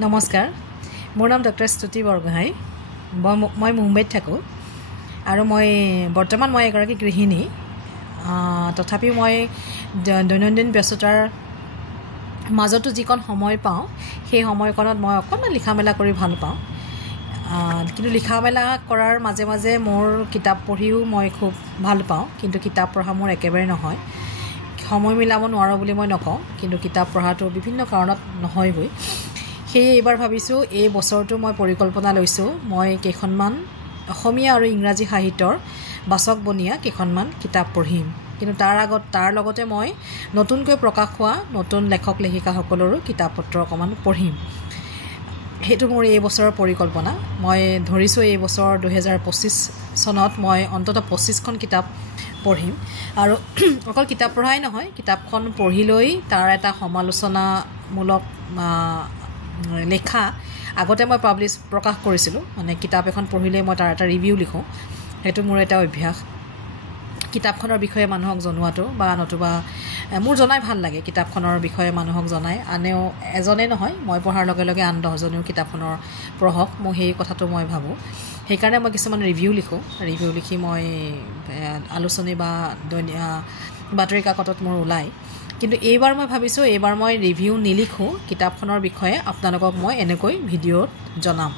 নমস্কাৰ মোৰ নাম ডক্টৰ স্তুতি বৰগোহাঁই মই মুম্বাইত থাকোঁ আৰু মই বৰ্তমান এগৰাকী গৃহিণী তথাপিও মই দৈনন্দিন ব্যস্ততাৰ মাজতো যিকণ সময় পাওঁ সেই সময়কণত মই অকণমান লিখা মেলা কৰি ভাল পাওঁ কিন্তু লিখা মেলা কৰাৰ মাজে মাজে মোৰ কিতাপ পঢ়িও মই খুব ভাল পাওঁ কিন্তু কিতাপ পঢ়া মোৰ একেবাৰে নহয় সময় মিলাব নোৱাৰোঁ বুলি মই নকওঁ কিন্তু কিতাপ পঢ়াটো বিভিন্ন কাৰণত নহয়গৈ সেয়ে এইবাৰ ভাবিছোঁ এই বছৰটো মই পৰিকল্পনা লৈছোঁ মই কেইখনমান অসমীয়া আৰু ইংৰাজী সাহিত্যৰ বাচক বনিয়া কেইখনমান কিতাপ পঢ়িম কিন্তু তাৰ লগতে মই নতুনকৈ প্ৰকাশ হোৱা নতুন লেখক লেখিকাসকলৰো কিতাপ পত্ৰ অকণমান পঢ়িম সেইটো মোৰ এই বছৰৰ পৰিকল্পনা মই ধৰিছোঁ এই বছৰ 2025 চনত মই অন্ততঃ 25খন কিতাপ পঢ়িম আৰু অকল কিতাপ পঢ়াই নহয় কিতাপখন পঢ়ি লৈ তাৰ এটা সমালোচনামূলক লেখা আগতে মই প্ৰকাশ কৰিছিলোঁ মানে কিতাপ এখন পঢ়িলে মই তাৰ এটা ৰিভিউ লিখোঁ সেইটো মোৰ এটা অভ্যাস কিতাপখনৰ বিষয়ে মানুহক জনোৱাটো বা নতুবা মোৰ জনাই ভাল লাগে কিতাপখনৰ বিষয়ে মানুহক জনাই আনেও এজনে নহয় মই পঢ়াৰ লগে লগে আন 10জনেও কিতাপখনৰ পঢ়ক মই সেই কথাটো মই ভাবোঁ সেইকাৰণে মই কিছুমান ৰিভিউ লিখি মই আলোচনী বা বাতৰি কাকতত মোৰ ওলায় কিন্তু এইবাৰ মই ভাবিছোঁ এইবাৰ মই ৰিভিউ নিলিখোঁ কিতাপখনৰ বিষয়ে আপোনালোকক মই এনেকৈ ভিডিঅ'ত জনাম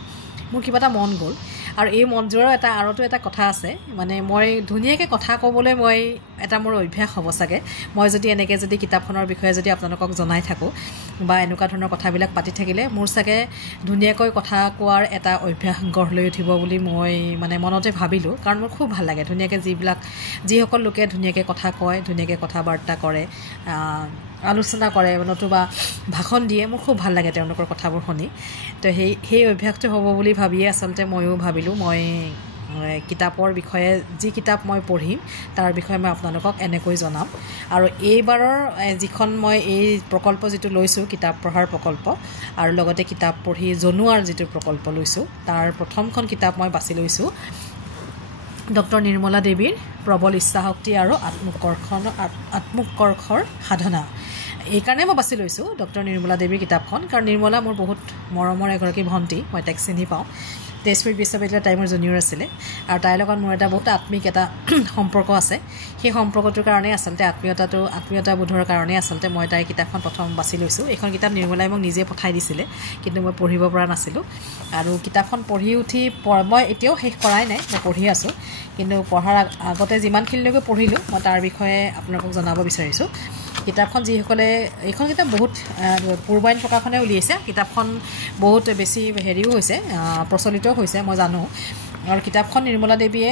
মোৰ কিবা এটা মন গ'ল আৰু এই মন যোৱাৰ এটা কথা আছে মানে মই ধুনীয়াকৈ কথা ক'বলৈ এটা মোৰ অভ্যাস হ'ব চাগে মই যদি কিতাপখনৰ বিষয়ে যদি আপোনালোকক জনাই থাকোঁ বা এনেকুৱা ধৰণৰ কথাবিলাক পাতি থাকিলে মোৰ চাগে ধুনীয়াকৈ কথা কোৱাৰ এটা অভ্যাস গঢ় লৈ উঠিব বুলি মই মানে মনতে ভাবিলোঁ কাৰণ মোৰ খুব ভাল লাগে ধুনীয়াকৈ যিসকল লোকে ধুনীয়াকৈ কথা কয় ধুনীয়াকৈ কথা বাৰ্তা কৰে আলোচনা কৰে নতুবা ভাষণ দিয়ে মোৰ খুব ভাল লাগে তেওঁলোকৰ কথাবোৰ শুনি তো সেই অভ্যাসটো হ'ব বুলি ভাবিয়ে আচলতে ময়ো ভাবিলোঁ মই কিতাপৰ বিষয়ে যি কিতাপ মই পঢ়িম তাৰ বিষয়ে মই আপোনালোকক এনেকৈ জনাম আৰু এইবাৰৰ যিখন মই এই প্ৰকল্প যিটো লৈছোঁ কিতাপ পঢ়াৰ প্ৰকল্প আৰু লগতে কিতাপ পঢ়ি জনোৱাৰ যিটো প্ৰকল্প লৈছোঁ তাৰ প্ৰথমখন কিতাপ মই বাছি লৈছোঁ ডক্টৰ নিৰ্মলা দেৱীৰ প্ৰবল ইচ্ছাশক্তি আৰু আত্মোৎকৰ্ষৰ সাধনা এইকাৰণে মই বাছি লৈছোঁ ডক্টৰ নিৰ্মলা দেৱীৰ কিতাপখন কাৰণ নিৰ্মলা মোৰ বহুত মৰমৰ এগৰাকী ভণ্টি মই তাইক চিনি পাওঁ তেজপুৰ বিশ্ববিদ্যালয়ত তাই মোৰ জুনিয়ৰ আছিলে আৰু তাইৰ লগত মোৰ এটা বহুত আত্মিক এটা সম্পৰ্ক আছে সেই সম্পৰ্কটোৰ কাৰণেই আচলতে আত্মীয়তাবোধৰ কাৰণেই আচলতে মই তাইৰ কিতাপখন প্ৰথম বাছি লৈছোঁ এইখন কিতাপ নিৰ্মলাই মোক নিজে পঠাই দিছিলে কিন্তু মই পঢ়িব পৰা নাছিলোঁ আৰু কিতাপখন পঢ়ি উঠি মই এতিয়াও শেষ কৰাই নাই মই পঢ়ি আছোঁ কিন্তু পঢ়াৰ আগতে যিমানখিনিলৈকে পঢ়িলোঁ মই তাৰ বিষয়ে আপোনালোকক জনাব বিচাৰিছোঁ কিতাপখন যিসকলে এইখন কিতাপ বহুত পূৰ্বাইন প্ৰকাশনে উলিয়াইছে কিতাপখন বহুত বেছি হেৰিও হৈছে প্ৰচলিত হৈছে মই জানো আৰু কিতাপখন নিৰ্মলা দেৱীয়ে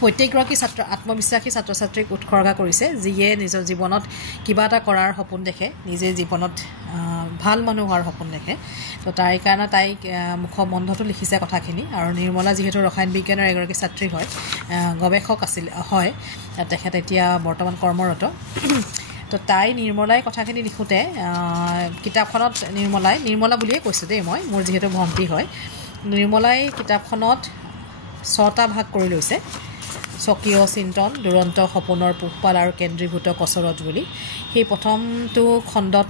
প্ৰত্যেকগৰাকী আত্মবিশ্বাসী ছাত্ৰ ছাত্ৰীক উৎসৰ্গা কৰিছে যিয়ে নিজৰ জীৱনত কিবা এটা কৰাৰ সপোন দেখে নিজে জীৱনত ভাল মানুহ হোৱাৰ সপোন দেখে তো তাৰ কাৰণে তাইক মুখবন্ধটো লিখিছে কথাখিনি আৰু নিৰ্মলা যিহেতু ৰসায়ন বিজ্ঞানৰ এগৰাকী ছাত্ৰী হয় গৱেষক হয় তেখেত এতিয়া বৰ্তমান কৰ্মৰত তো তাই নিৰ্মলাই কথাখিনি লিখোঁতে কিতাপখনত নিৰ্মলা বুলিয়ে কৈছোঁ দেই মোৰ যিহেতু ভণ্টি হয় নিৰ্মলাই কিতাপখনত 6টা ভাগ কৰি লৈছে স্বকীয় চিন্তন দুৰন্ত সপোনৰ পোহপাল আৰু কেন্দ্ৰীভূত কচৰত বুলি সেই প্ৰথমটো খণ্ডত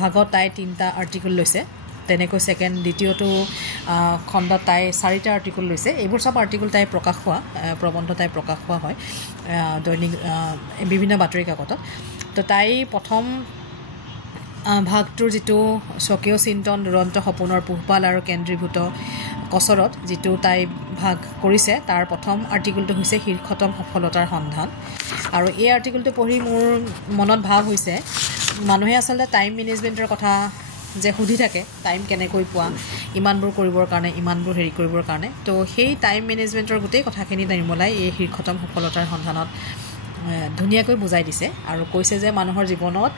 ভাগত তাই 3টা আৰ্টিকল লৈছে তেনেকৈ দ্বিতীয়টো খণ্ডত তাই 4টা আৰ্টিকল লৈছে এইবোৰ সব আৰ্টিকল তাই প্ৰকাশ হোৱা প্ৰবন্ধ তাই প্ৰকাশ হোৱা হয় দৈনিক বিভিন্ন বাতৰি কাকতত তো তাই প্ৰথম ভাগটোৰ যিটো স্বকীয় চিন্তন দুৰন্ত সপোনৰ পোহপাল আৰু কেন্দ্ৰীভূত কচৰত যিটো তাই ভাগ কৰিছে তাৰ প্ৰথম আৰ্টিকলটো হৈছে শীৰ্ষতম সফলতাৰ সন্ধান আৰু এই আৰ্টিকলটো পঢ়ি মোৰ মনত ভাৱ হৈছে মানুহে আচলতে টাইম মেনেজমেণ্টৰ কথা যে সুধি থাকে টাইম কেনেকৈ পোৱা ইমানবোৰ কৰিবৰ কাৰণে ইমানবোৰ হেৰি কৰিবৰ কাৰণে তো সেই টাইম মেনেজমেণ্টৰ গোটেই কথাখিনি নিৰ্মলাই এই শীৰ্ষতম সফলতাৰ সন্ধানত ধুনীয়াকৈ বুজাই দিছে আৰু কৈছে যে মানুহৰ জীৱনত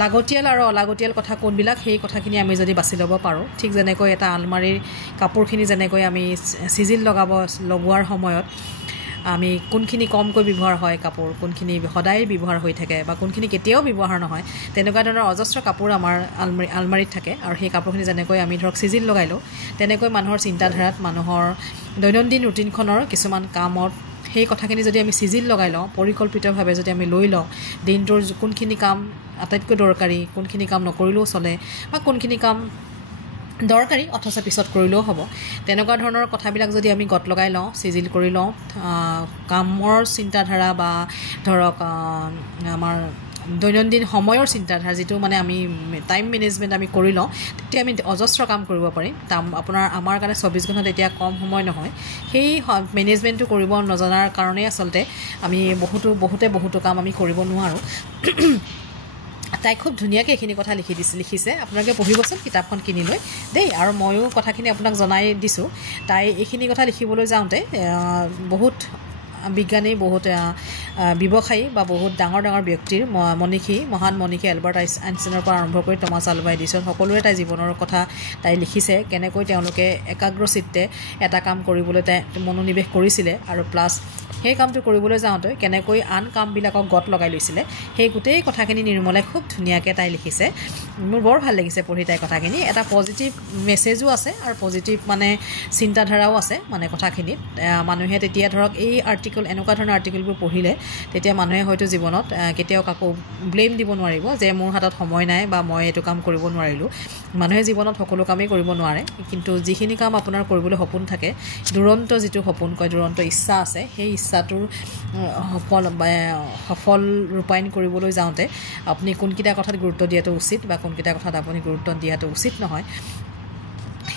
লাগতিয়াল আৰু অলাগতিয়াল কথা কোনবিলাক সেই কথাখিনি আমি যদি বাছি ল'ব পাৰোঁ ঠিক যেনেকৈ এটা আলমাৰীৰ কাপোৰখিনি যেনেকৈ আমি চিজিল লগোৱাৰ সময়ত আমি কোনখিনি কমকৈ ব্যৱহাৰ হয় কাপোৰ কোনখিনি সদায় ব্যৱহাৰ হৈ থাকে বা কোনখিনি কেতিয়াও ব্যৱহাৰ নহয় তেনেকুৱা ধৰণৰ অজস্ৰ কাপোৰ আমাৰ আলমাৰীত থাকে আৰু সেই কাপোৰখিনি যেনেকৈ আমি ধৰক চিজিল লগাই লওঁ তেনেকৈ মানুহৰ চিন্তাধাৰাত মানুহৰ দৈনন্দিন ৰুটিনখনৰ কিছুমান কামত সেই কথাখিনি যদি আমি চিজিল লগাই লওঁ, পৰিকল্পিতভাৱে যদি আমি লৈ লওঁ, দিনটোৰ কোনখিনি কাম আটাইতকৈ দৰকাৰী, কোনখিনি কাম নকৰিলেও চলে, বা কোনখিনি কাম দৰকাৰী অথচ পিছত কৰিলেও হ'ব, তেনেকুৱা ধৰণৰ কথাবিলাক যদি আমি গত লগাই লওঁ, চিজিল কৰি লওঁ, কামৰ চিন্তাধাৰা বা ধৰক আমাৰ দৈনন্দিন সময়ৰ চিন্তাধাৰা যিটো মানে আমি টাইম মেনেজমেণ্ট আমি কৰি লওঁ, তেতিয়া আমি অজস্ৰ কাম কৰিব পাৰিম। আমাৰ কাৰণে 24 ঘণ্টাত এতিয়া কম সময় নহয়। সেই মেনেজমেণ্টটো কৰিব নজনাৰ কাৰণেই আচলতে আমি বহুতো কাম আমি কৰিব নোৱাৰোঁ। তাই খুব ধুনীয়াকৈ এইখিনি কথা লিখিছে। আপোনালোকে পঢ়িবচোন কিতাপখন কিনি লৈ দেই। আৰু ময়ো কথাখিনি আপোনাক জনাই দিছোঁ। তাই এইখিনি কথা লিখিবলৈ যাওঁতে বহুত বিজ্ঞানী, বহুত ব্যৱসায়ী বা বহুত ডাঙৰ ব্যক্তিৰ মহান মনীষী এলবাৰ্ট আইনষ্টাইনৰ পৰা আৰম্ভ কৰি টমাছ আলভা এডিছন সকলোৰে তাই জীৱনৰ কথা তাই লিখিছে, কেনেকৈ তেওঁলোকে একাগ্ৰচিত্তে এটা কাম কৰিবলৈ তাই মনোনিৱেশ কৰিছিলে, আৰু প্লাছ সেই কামটো কৰিবলৈ যাওঁতে কেনেকৈ আন কামবিলাকক গত লগাই লৈছিলে, সেই গোটেই কথাখিনি নিৰ্মলাই খুব ধুনীয়াকৈ তাই লিখিছে। মোৰ বৰ ভাল লাগিছে পঢ়ি তাইৰ কথাখিনি। এটা পজিটিভ মেছেজো আছে আৰু পজিটিভ মানে চিন্তাধাৰাও আছে মানে কথাখিনিত। মানুহে তেতিয়া ধৰক এই এনেকুৱা ধৰণৰ আৰ্টিকেলবোৰ পঢ়িলে তেতিয়া মানুহে হয়তো জীৱনত কেতিয়াও কাকো ব্লেম দিব নোৱাৰিব যে মোৰ হাতত সময় নাই বা মই এইটো কাম কৰিব নোৱাৰিলোঁ। মানুহে জীৱনত সকলো কামেই কৰিব নোৱাৰে, কিন্তু যিখিনি কাম আপোনাৰ কৰিবলৈ সপোন থাকে, দুৰন্ত যিটো সপোন কয়, দুৰন্ত ইচ্ছা আছে, সেই ইচ্ছাটোৰ সফল ৰূপায়ণ কৰিবলৈ যাওঁতে আপুনি কোনকেইটা কথাত গুৰুত্ব দিয়াটো উচিত বা কোনকেইটা কথাত আপুনি গুৰুত্ব দিয়াটো উচিত নহয়,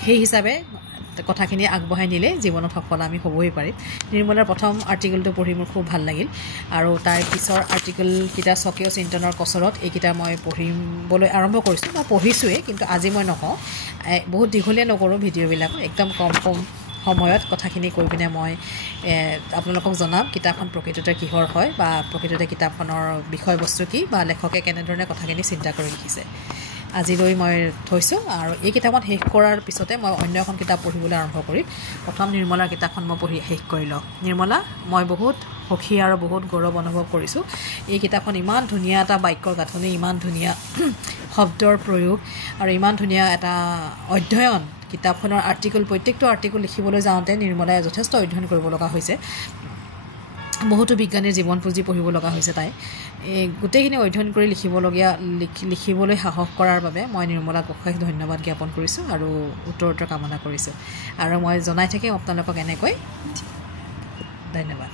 সেই হিচাপে কথাখিনি আগবঢ়াই নিলে জীৱনত সফল আমি হ'বই পাৰিম। নিৰ্মলাৰ প্ৰথম আৰ্টিকেলটো পঢ়ি মোৰ খুব ভাল লাগিল, আৰু তাৰ পিছৰ আৰ্টিকেলকেইটা স্বকীয় চিন্তনৰ কচৰত এইকেইটা মই পঢ়িবলৈ আৰম্ভ কৰিছোঁ বা পঢ়িছোঁৱেই, কিন্তু আজি মই নকওঁ, বহুত দীঘলীয়া নকৰোঁ ভিডিঅ'বিলাক, একদম কম সময়ত কথাখিনি কৈ পিনে মই আপোনালোকক জনাম কিতাপখন প্ৰকৃততে কিহৰ হয় বা প্ৰকৃততে কিতাপখনৰ বিষয়বস্তু কি বা লেখকে কেনেধৰণে কথাখিনি চিন্তা কৰি লিখিছে। আজিলৈ মই থৈছোঁ, আৰু এই কিতাপখন শেষ কৰাৰ পিছতে মই অন্য এখন কিতাপ পঢ়িবলৈ আৰম্ভ কৰিম। প্ৰথম নিৰ্মলাৰ কিতাপখন মই পঢ়ি শেষ কৰি লওঁ। নিৰ্মলা, মই বহুত সুখী আৰু বহুত গৌৰৱ অনুভৱ কৰিছোঁ। এই কিতাপখন ইমান ধুনীয়া এটা বাক্যৰ গাঁথনি, ইমান ধুনীয়া শব্দৰ প্ৰয়োগ আৰু ইমান ধুনীয়া এটা অধ্যয়ন। কিতাপখনৰ প্ৰত্যেকটো আৰ্টিকেল লিখিবলৈ যাওঁতে নিৰ্মলাই যথেষ্ট অধ্যয়ন কৰিব লগা হৈছে। বহুতো বিজ্ঞানীৰ জীৱন পুঁজি পঢ়িব লগা হৈছে তাই। এই গোটেইখিনি অধ্যয়ন কৰি লিখিবলৈ সাহস কৰাৰ বাবে মই নিৰ্মলাক অশেষ ধন্যবাদ জ্ঞাপন কৰিছোঁ আৰু উত্তৰোত্তৰ কামনা কৰিছোঁ। আৰু মই জনাই থাকিম আপোনালোকক এনেকৈ। ধন্যবাদ।